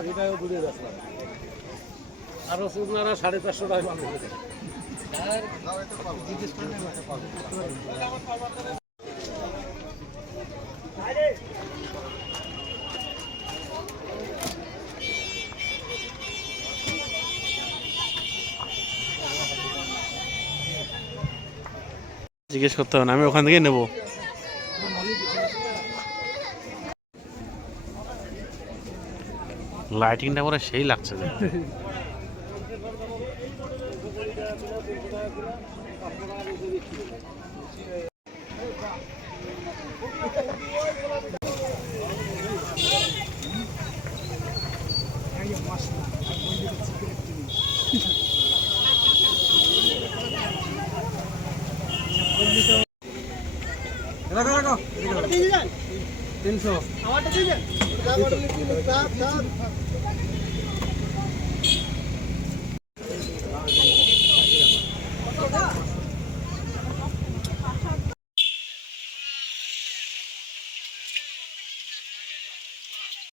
আশি টাকা ঘুরে যাচ্ছিলাম আর রসুনারা সাড়ে চারশো টাকা পাবে জিজ্ঞেস করতে হবে না, আমি ওখান থেকে নেব। লাইটিংটা করে সেই লাগছে দেখতে। তিনশো।